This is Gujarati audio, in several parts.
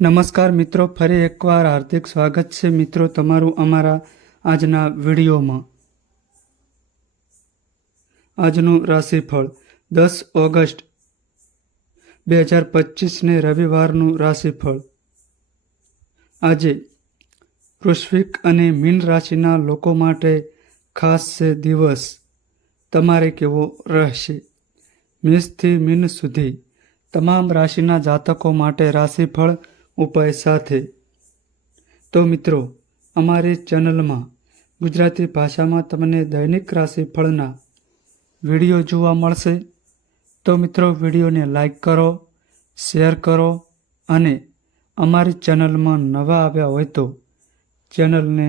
નમસ્કાર મિત્રો, ફરી એકવાર હાર્દિક સ્વાગત છે મિત્રો તમારું અમારા આજના વિડીયોમાં. આજનું રાશિફળ દસ ઓગસ્ટ બે હજાર પચીસને રવિવારનું રાશિફળ. આજે વૃશ્વિક અને મીન રાશિના લોકો માટે ખાસ છે દિવસ. તમારે કેવો રહેશે? મેષથી મીન સુધી તમામ રાશિના જાતકો માટે રાશિફળ ઉપાય સાથે. તો મિત્રો, અમારી ચેનલમાં ગુજરાતી ભાષામાં તમને દૈનિક રાશિફળના વીડિયો જોવા મળશે. તો મિત્રો, વિડીયોને લાઈક કરો, શેર કરો અને અમારી ચેનલમાં નવા આવ્યા હોય તો ચેનલને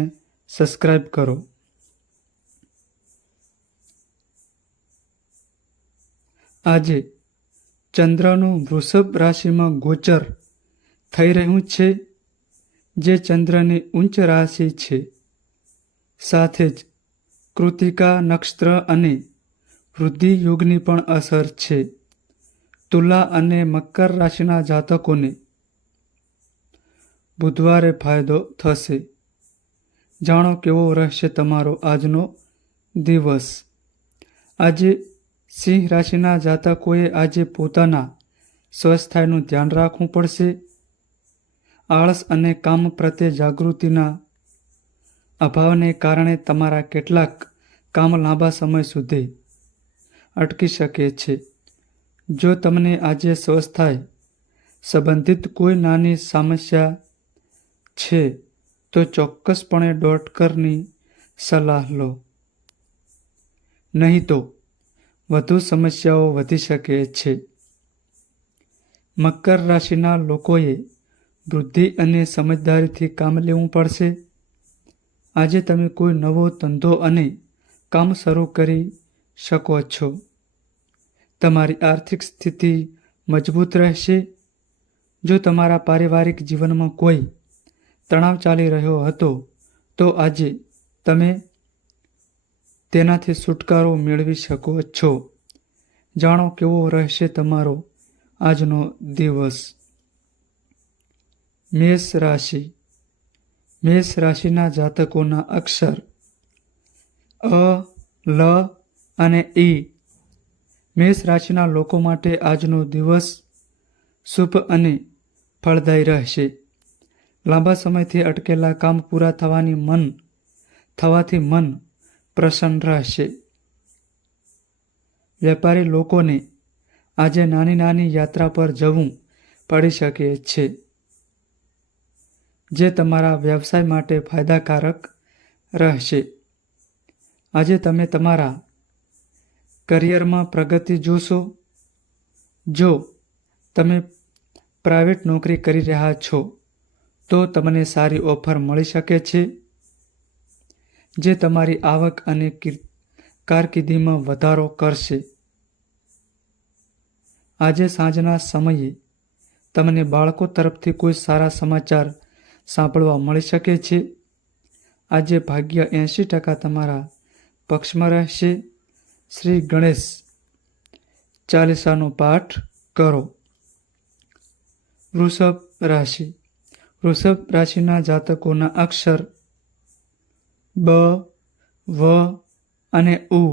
સબસ્ક્રાઈબ કરો. આજે ચંદ્રનું વૃષભ રાશિમાં ગોચર થઈ રહ્યું છે, જે ચંદ્રની ઉચ્ચ રાશિ છે. સાથે જ કૃતિકા નક્ષત્ર અને વૃદ્ધિ યુગની પણ અસર છે. તુલા અને મકર રાશિના જાતકોને બુધવારે ફાયદો થશે. જાણો કેવો રહેશે તમારો આજનો દિવસ. આજે સિંહ રાશિના જાતકોએ આજે પોતાના સ્વસ્થાયનું ધ્યાન રાખવું પડશે. આળસ અને કામ પ્રત્યે જાગૃતિના અભાવને કારણે તમારા કેટલાક કામ લાંબા સમય સુધી અટકી શકે છે. જો તમને આજે સ્વસ્થાય સંબંધિત કોઈ નાની સમસ્યા છે, તો ચોક્કસપણે ડોક્ટરની સલાહ લો. નહીં તો વધુ સમસ્યાઓ વધી શકે છે. મકર રાશિના લોકોએ બુદ્ધિ અને સમજદારીથી કામ લેવું પડશે. આજે તમે કોઈ નવો ધંધો અને કામ શરૂ કરી શકો છો. તમારી આર્થિક સ્થિતિ મજબૂત રહેશે. જો તમારા પારિવારિક જીવનમાં કોઈ તણાવ ચાલી રહ્યો હતો, તો આજે તમે તેનાથી છુટકારો મેળવી શકો છો. જાણો કેવો રહેશે તમારો આજનો દિવસ. મેષ રાશિ. મેષ રાશિના જાતકોના અક્ષર અ, લ અને ઈ મેષ રાશિના લોકો માટે આજનો દિવસ શુભ અને ફળદાયી રહેશે. લાંબા સમયથી અટકેલા કામ પૂરા થવાની મન, થવાથી મન પ્રસન્ન રહેશે. વેપારી લોકોને આજે નાની નાની યાત્રા પર જવું પડી શકે છે. જે તમારા વ્યવસાય માટે ફાયદાકારક રહેશે. આજે તમે તમારા કરિયરમાં પ્રગતિ જોશો, જો તમે પ્રાઇવેટ નોકરી કરી રહ્યા છો, તો તમને સારી ઓફર મળી શકે છે, જે તમારી આવક અને કારકિર્દીમાં વધારો કરશે. આજે સાંજના સમયે તમને બાળકો તરફથી કોઈ સારા સમાચાર સાંભળવા મળી શકે છે. આજે ભાગ્ય એંશી ટકા તમારા પક્ષમાં રહેશે. શ્રી ગણેશ, ચાલીસાનો પાઠ કરો. વૃષભ રાશિ. વૃષભ રાશિના જાતકોના અક્ષર બ, વ અને ઉ.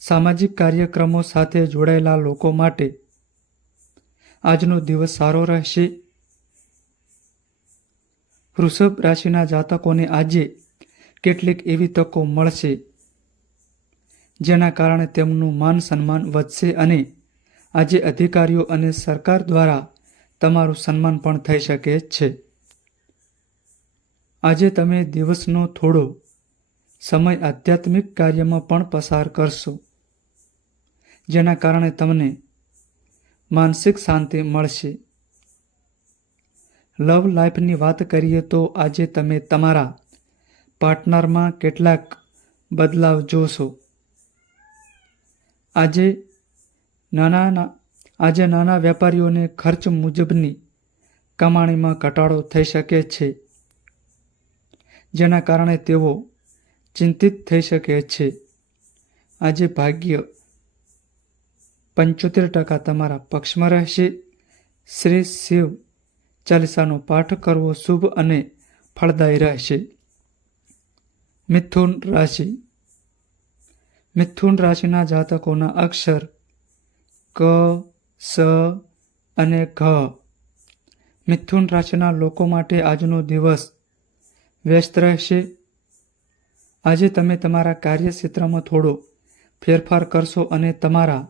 સામાજિક કાર્યક્રમો સાથે જોડાયેલા લોકો માટે આજનો દિવસ સારો રહેશે. વૃષભ રાશિના જાતકોને આજે કેટલીક એવી તકો મળશે જેના કારણે તેમનું માન સન્માન વધશે અને આજે અધિકારીઓ અને સરકાર દ્વારા તમારું સન્માન પણ થઈ શકે છે. આજે તમે દિવસનો થોડો સમય આધ્યાત્મિક કાર્યમાં પણ પસાર કરશો, જેના કારણે તમને માનસિક શાંતિ મળશે. લવ લાઈફની વાત કરીએ તો આજે તમે તમારા પાર્ટનરમાં કેટલાક બદલાવ જોશો. આજે નાના આજે નાના વેપારીઓને ખર્ચ મુજબની કમાણીમાં ઘટાડો થઈ શકે છે, જેના કારણે તેઓ ચિંતિત થઈ શકે છે. આજે ભાગ્ય પંચોતેર ટકા તમારા પક્ષમાં રહેશે. શ્રી શિવ ચાલીસાનો પાઠ કરવો શુભ અને ફળદાયી રહેશે. મિથુન રાશિ. મિથુન રાશિના જાતકોના અક્ષર ક, સ અને ઘ. મિથુન રાશિના લોકો માટે આજનો દિવસ વ્યસ્ત રહેશે. આજે તમે તમારા કાર્યક્ષેત્રમાં થોડો ફેરફાર કરશો અને તમારા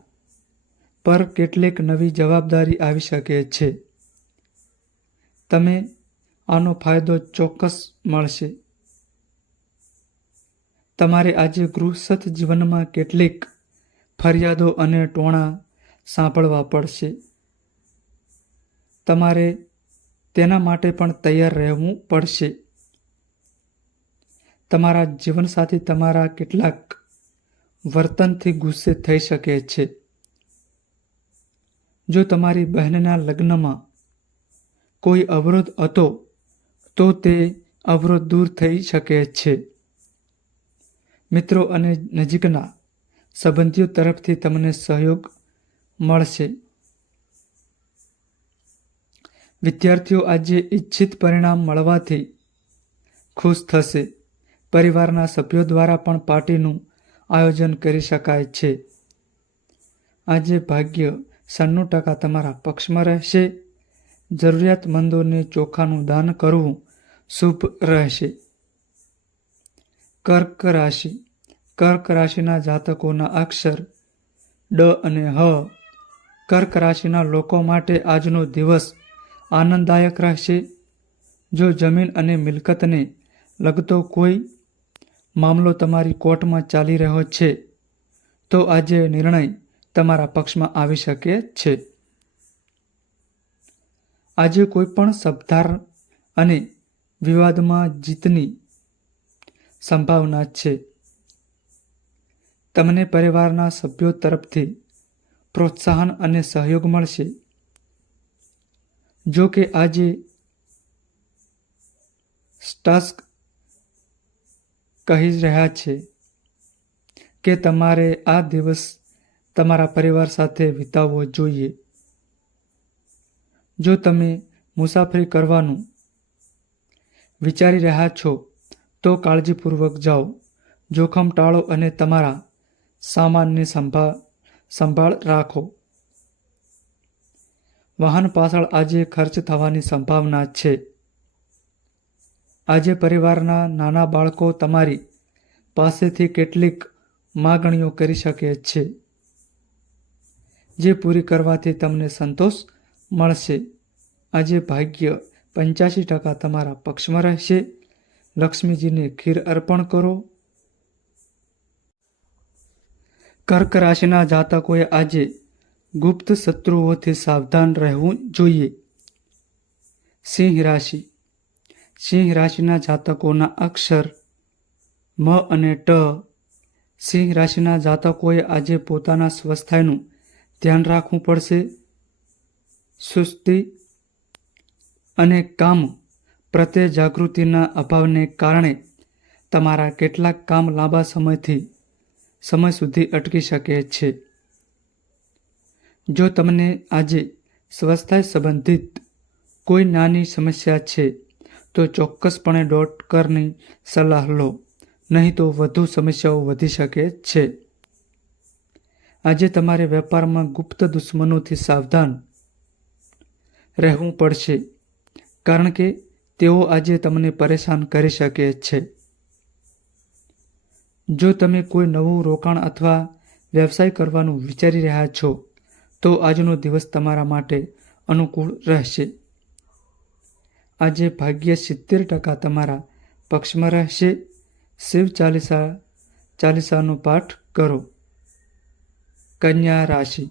પર કેટલીક નવી જવાબદારી આવી શકે છે. તમે આનો ફાયદો ચોક્કસ મળશે. તમારે આજે ગૃહસ્થ જીવનમાં કેટલીક ફરિયાદો અને ટોણા સાંભળવા પડશે. તમારે તેના માટે પણ તૈયાર રહેવું પડશે. તમારા જીવનસાથી તમારા કેટલાક વર્તનથી ગુસ્સે થઈ શકે છે. જો તમારી બહેનના લગ્નમાં કોઈ અવરોધ હતો, તો તે અવરોધ દૂર થઈ શકે છે. મિત્રો અને નજીકના સંબંધીઓ તરફથી તમને સહયોગ મળશે. વિદ્યાર્થીઓ આજે ઈચ્છિત પરિણામ મળવાથી ખુશ થશે. પરિવારના સભ્યો દ્વારા પણ પાર્ટીનું આયોજન કરી શકાય છે. આજે ભાગ્ય સન્નું ટકા તમારા પક્ષમાં રહેશે. જરૂરિયાતમંદોને ચોખાનું દાન કરવું શુભ રહેશે. કર્ક રાશિ. કર્ક રાશિના જાતકોના અક્ષર ડ અને હ. કર્ક રાશિના લોકો માટે આજનો દિવસ આનંદદાયક રહેશે. જો જમીન અને મિલકતને લગતો કોઈ મામલો તમારી કોર્ટમાં ચાલી રહ્યો છે, તો આજે નિર્ણય તમારા પક્ષમાં આવી શકે છે. આજે કોઈ પણ સબધાર અને વિવાદમાં જીતની સંભાવના છે. તમને પરિવારના સભ્યો તરફથી પ્રોત્સાહન અને સહયોગ મળશે. જો કે આજે સ્ટાસ્ક કહી રહ્યા છે કે તમારે આ દિવસ તમારા પરિવાર સાથે વિતાવવો જોઈએ. જો તમે મુસાફરી કરવાનું વિચારી રહ્યા છો, તો કાળજીપૂર્વક જાઓ. જોખમ ટાળો અને તમારા સામાનની સંભાળ સંભાળ રાખો. વાહન પાછળ આજે ખર્ચ થવાની સંભાવના છે. આજે પરિવારના નાના બાળકો તમારી પાસેથી કેટલીક માગણીઓ કરી શકે છે. જે પૂરી કરવાથી તમને સંતોષ મળશે. આજે ભાગ્ય પંચ્યાસી ટકા તમારા પક્ષમાં રહેશે. લક્ષ્મીજીને ખીર અર્પણ કરો. કર્ક રાશિના જાતકોએ આજે ગુપ્ત શત્રુઓથી સાવધાન રહેવું જોઈએ. સિંહ રાશિ. સિંહ રાશિના જાતકોના અક્ષર મ અને ટ. સિંહ રાશિના જાતકોએ આજે પોતાના સ્વસ્થાયનું ધ્યાન રાખવું પડશે. સુસ્તી અને કામ પ્રત્યે જાગૃતિના અભાવને કારણે તમારા કેટલાક કામ લાંબા સમયથી સમય સુધી અટકી શકે છે. જો તમને આજે સ્વસ્થાય સંબંધિત કોઈ નાની સમસ્યા છે, તો ચોક્કસપણે ડોક્ટરની સલાહ લો, નહીં તો વધુ સમસ્યાઓ વધી શકે છે. આજે તમારે વેપારમાં ગુપ્ત દુશ્મનોથી સાવધાન રહેવું પડશે, કારણ કે તેઓ આજે તમને પરેશાન કરી શકે છે. જો તમે કોઈ નવું રોકાણ અથવા વ્યવસાય કરવાનું વિચારી રહ્યા છો, તો આજનો દિવસ તમારા માટે અનુકૂળ રહેશે. આજે ભાગ્ય સિત્તેર ટકા તમારા પક્ષમાં રહેશે. શિવ ચાલીસા, ચાલીસાનો પાઠ કરો. કન્યા રાશિ.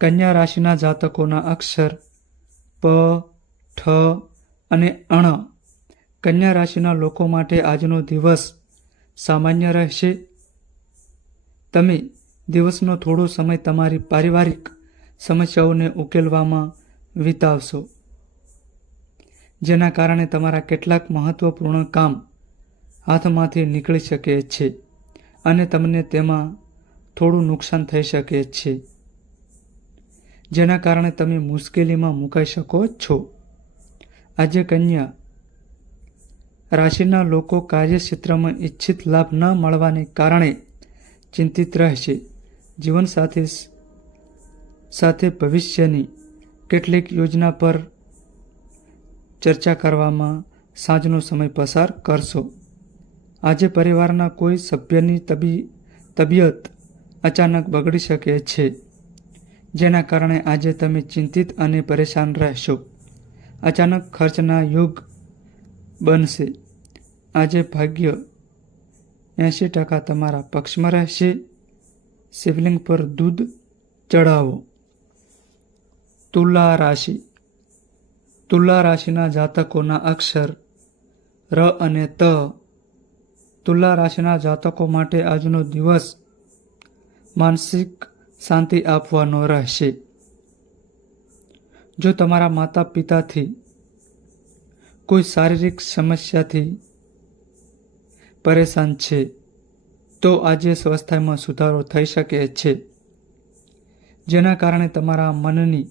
કન્યા રાશિના જાતકોના અક્ષર પ, ઠ અને અણ કન્યા રાશિના લોકો માટે આજનો દિવસ સામાન્ય રહેશે. તમે દિવસનો થોડો સમય તમારી પારિવારિક સમસ્યાઓને ઉકેલવામાં વિતાવશો, જેના કારણે તમારા કેટલાક મહત્વપૂર્ણ કામ હાથમાંથી નીકળી શકે છે અને તમને તેમાં થોડું નુકસાન થઈ શકે છે. જેના કારણે તમે મુશ્કેલીમાં મુકાઈ શકો છો. આજે કન્યા રાશિના લોકો કાર્યક્ષેત્રમાં ઈચ્છિત લાભ ન મળવાને કારણે ચિંતિત રહેશે. જીવનસાથી સાથે ભવિષ્યની કેટલીક યોજના પર ચર્ચા કરવામાં સાંજનો સમય પસાર કરશો. આજે પરિવારના કોઈ સભ્યની તબી, તબિયત અચાનક બગડી શકે છે. જેના કારણે આજે તમે ચિંતિત અને પરેશાન રહેશો. અચાનક ખર્ચના યુગ બનશે. આજે ભાગ્ય એંશી ટકા તમારા પક્ષમાં રહેશે. શિવલિંગ પર દૂધ ચઢાવો. તુલા રાશિ. તુલા રાશિના જાતકોના અક્ષર ર અને ત. તુલા રાશિના જાતકો માટે આજનો દિવસ માનસિક શાંતિ આપવાનો રહેશે. જો તમારા માતા પિતાથી કોઈ શારીરિક સમસ્યાથી પરેશાન છે, તો આજે સ્વસ્થામાં સુધારો થઈ શકે છે, જેના કારણે તમારા મનની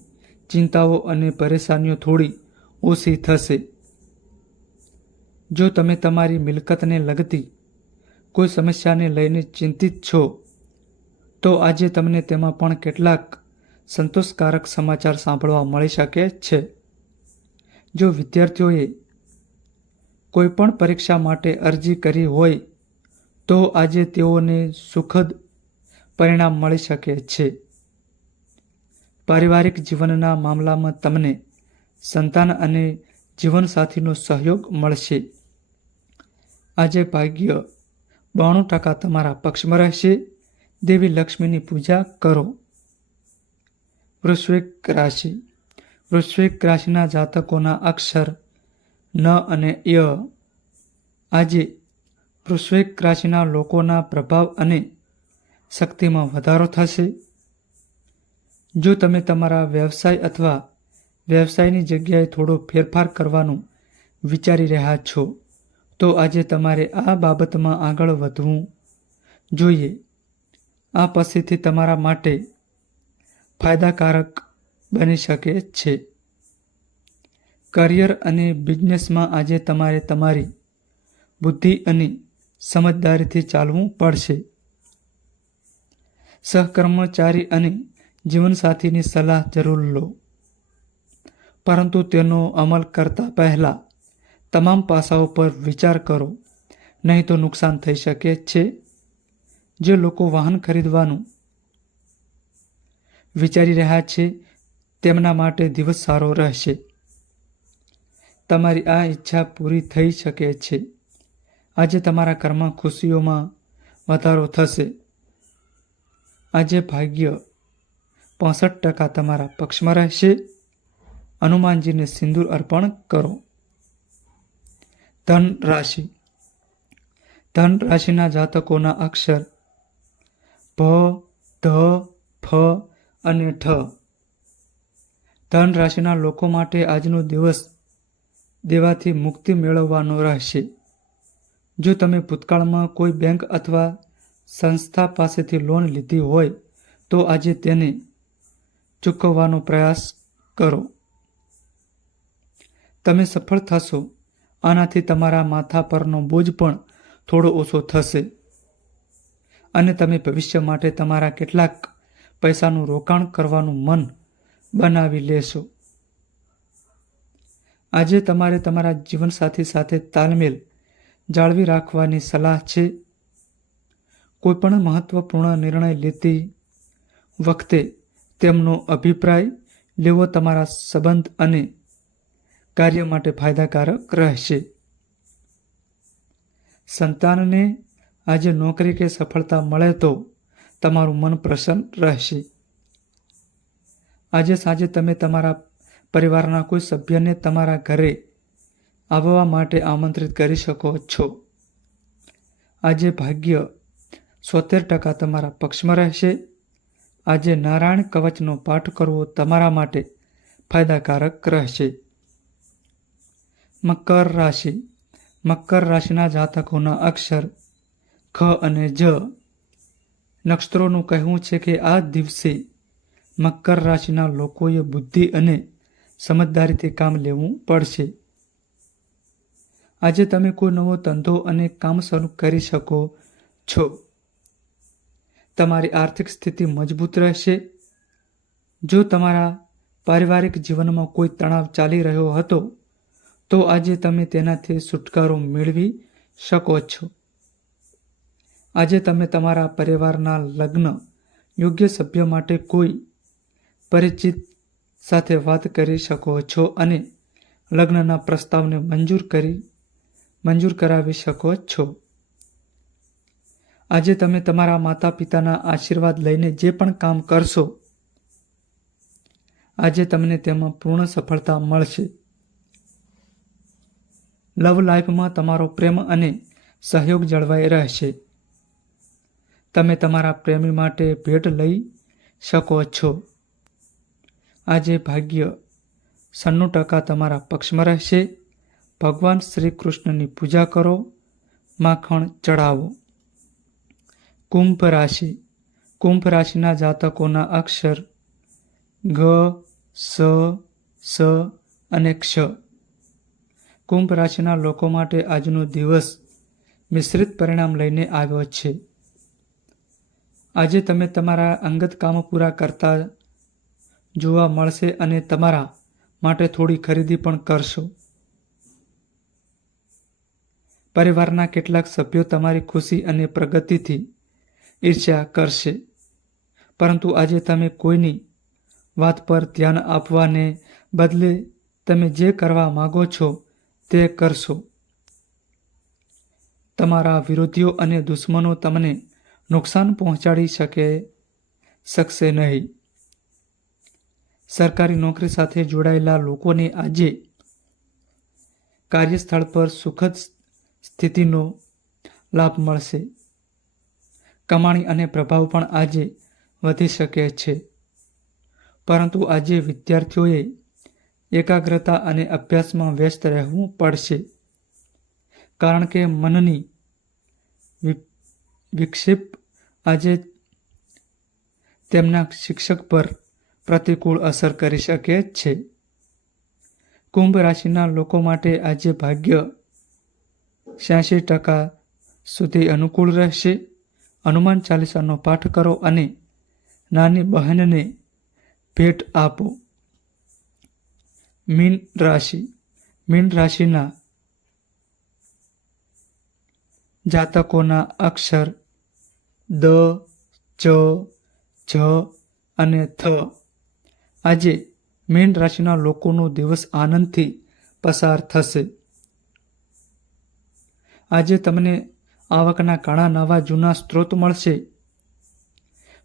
ચિંતાઓ અને પરેશાનીઓ થોડી ઓછી થશે. જો તમે તમારી મિલકતને લગતી કોઈ સમસ્યાને લઈને ચિંતિત છો તો આજે તમને તેમાં પણ કેટલાક સંતોષકારક સમાચાર સાંભળવા મળી શકે છે. જો વિદ્યાર્થીઓએ કોઈ પણ પરીક્ષા માટે અરજી કરી હોય, તો આજે તેઓને સુખદ પરિણામ મળી શકે છે. પારિવારિક જીવનના મામલામાં તમને સંતાન અને જીવનસાથીનો સહયોગ મળશે. આજે ભાગ્ય બાણું ટકા તમારા પક્ષમાં રહેશે. દેવી લક્ષ્મીની પૂજા કરો. વૃશ્વિક રાશિ. વૃશ્વિક રાશિના જાતકોના અક્ષર ન અને ય. આજે વૃશ્વિક રાશિના લોકોના પ્રભાવ અને શક્તિમાં વધારો થશે. જો તમે તમારા વ્યવસાય અથવા વ્યવસાયની જગ્યાએ થોડો ફેરફાર કરવાનું વિચારી રહ્યા છો, તો આજે તમારે આ બાબતમાં આગળ વધવું જોઈએ. આ પછીથી તમારા માટે ફાયદાકારક બની શકે છે. કરિયર અને બિઝનેસમાં આજે તમારે તમારી બુદ્ધિ અને સમજદારીથી ચાલવું પડશે. સહકર્મચારી અને જીવનસાથીની સલાહ જરૂર લો. પરંતુ તેનો અમલ કરતા પહેલાં તમામ પાસાઓ પર વિચાર કરો, નહીં તો નુકસાન થઈ શકે છે. જે લોકો વાહન ખરીદવાનું વિચારી રહ્યા છે, તેમના માટે દિવસ સારો રહેશે. તમારી આ ઈચ્છા પૂરી થઈ શકે છે. આજે તમારા ઘરમાં ખુશીઓમાં વધારો થશે. આજે ભાગ્ય પાસઠ ટકા તમારા પક્ષમાં રહેશે. હનુમાનજીને સિંદૂર અર્પણ કરો. ધન રાશિ ધન રાશિના જાતકોના અક્ષર ભ ધ ફ અને ઠ. ધન રાશિના લોકો માટે આજનો દિવસ દેવાથી મુક્તિ મેળવવાનો રહેશે. જો તમે ભૂતકાળમાં કોઈ બેંક અથવા સંસ્થા પાસેથી લોન લીધી હોય, તો આજે તેને ચૂકવવાનો પ્રયાસ કરો. તમે સફળ થશો. આનાથી તમારા માથા પરનો બોજ પણ થોડો ઓછો થશે. અને તમે ભવિષ્ય માટે તમારા કેટલાક પૈસાનું રોકાણ કરવાનું મન બનાવી લેશો. આજે તમારે તમારા જીવનસાથી સાથે તાલમેલ જાળવી રાખવાની સલાહ છે. કોઈપણ મહત્વપૂર્ણ નિર્ણય લેતી વખતે તેમનો અભિપ્રાય લેવો તમારા સંબંધ અને કાર્ય માટે ફાયદાકારક રહેશે. સંતાનને આજે નોકરી કે સફળતા મળે તો તમારું મન પ્રસન્ન રહેશે. આજે સાંજે તમે તમારા પરિવારના કોઈ સભ્યને તમારા ઘરે આવવા માટે આમંત્રિત કરી શકો છો. આજે ભાગ્ય સોતેર ટકા તમારા પક્ષમાં રહેશે. આજે નારાયણ કવચનો પાઠ કરવો તમારા માટે ફાયદાકારક રહેશે. મકર રાશિ. મકર રાશિના જાતકોના અક્ષર ખ અને જ નક્ષત્રોનું કહેવું છે કે આ દિવસે મકર રાશિના લોકોએ બુદ્ધિ અને સમજદારીથી કામ લેવું પડશે. આજે તમે કોઈ નવો ધંધો અને કામ શરૂ કરી શકો છો. તમારી આર્થિક સ્થિતિ મજબૂત રહેશે. જો તમારા પારિવારિક જીવનમાં કોઈ તણાવ ચાલી રહ્યો હતો, તો આજે તમે તેનાથી છુટકારો મેળવી શકો છો. આજે તમે તમારા પરિવારના લગ્ન યોગ્ય સભ્ય માટે કોઈ પરિચિત સાથે વાત કરી શકો છો અને લગ્નના પ્રસ્તાવને મંજૂર કરી, મંજૂર કરાવી શકો છો. આજે તમે તમારા માતા પિતાના આશીર્વાદ લઈને જે પણ કામ કરશો, આજે તમને તેમાં પૂર્ણ સફળતા મળશે. લવ લાઈફમાં તમારો પ્રેમ અને સહયોગ જળવાઈ રહેશે. તમે તમારા પ્રેમી માટે ભેટ લઈ શકો છો. આજે ભાગ્ય સન્નું ટકા તમારા પક્ષમાં રહેશે. ભગવાન શ્રી કૃષ્ણની પૂજા કરો, માખણ ચડાવો કુંભ રાશિ. કુંભ રાશિના જાતકોના અક્ષર ગ, સ સ અને ક્ષ. કુંભ રાશિના લોકો માટે આજનો દિવસ મિશ્રિત પરિણામ લઈને આવ્યો છે. આજે તમે તમારા અંગત કામ પૂરા કરતા જોવા મળશે અને તમારા માટે થોડી ખરીદી પણ કરશો. પરિવારના કેટલાક સભ્યો તમારી ખુશી અને પ્રગતિથી ઈર્ષ્યા કરશે. પરંતુ આજે તમે કોઈની વાત પર ધ્યાન આપવાને બદલે તમે જે કરવા માગો છો તે કરશો. તમારા વિરોધીઓ અને દુશ્મનો તમને નુકસાન પહોંચાડી શકે, શકશે નહીં. સરકારી નોકરી સાથે જોડાયેલા લોકોને આજે કાર્યસ્થળ પર સુખદ સ્થિતિનો લાભ મળશે. કમાણી અને પ્રભાવ પણ આજે વધી શકે છે. પરંતુ આજે વિદ્યાર્થીઓએ એકાગ્રતા અને અભ્યાસમાં વ્યસ્ત રહેવું પડશે. કારણ કે મનની વિક્ષેપ આજે તેમના શિક્ષક પર પ્રતિકૂળ અસર કરી શકે છે. કુંભ રાશિના લોકો માટે આજે ભાગ્ય છ્યાસી ટકા સુધી અનુકૂળ રહેશે. હનુમાન ચાલીસાનો પાઠ કરો અને નાની બહેનને ભેટ આપો. મીન રાશિ. મીન રાશિના જાતકોના અક્ષર દ, ચ જ અને થ. આજે મીન રાશિના લોકોનો દિવસ આનંદથી પસાર થશે. આજે તમને આવકના ઘણા નવા જૂના સ્ત્રોત મળશે,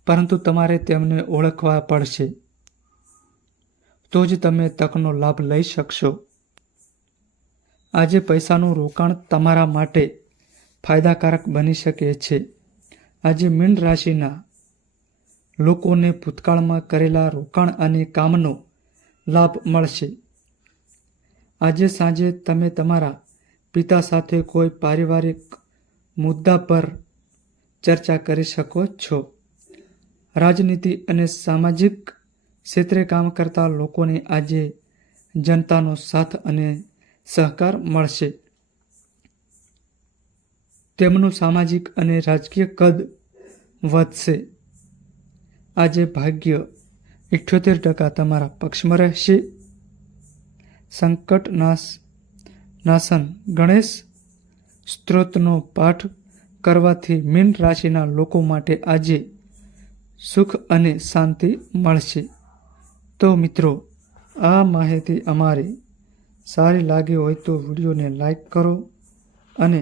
પરંતુ તમારે તેમને ઓળખવા પડશે. તો જ તમે તકનો લાભ લઈ શકશો. આજે પૈસાનું રોકાણ તમારા માટે ફાયદાકારક બની શકે છે. આજે મીન રાશિના લોકોને ભૂતકાળમાં કરેલા રોકાણ અને કામનો લાભ મળશે. આજે સાંજે તમે તમારા પિતા સાથે કોઈ પારિવારિક મુદ્દા પર ચર્ચા કરી શકો છો. રાજનીતિ અને સામાજિક ક્ષેત્રે કામ કરતા લોકોને આજે જનતાનો સાથ અને સહકાર મળશે. તેમનું સામાજિક અને રાજકીય કદ વધશે. આજે ભાગ્ય ઇઠ્યોતેર ટકા તમારા પક્ષમાં રહેશે. સંકટ નાશ, નાશન. ગણેશ, સ્ત્રોતનો પાઠ કરવાથી મીન રાશિના લોકો માટે આજે સુખ અને શાંતિ મળશે. તો મિત્રો, આ માહિતી અમારી સારી લાગી હોય તો વિડીયોને લાઈક કરો અને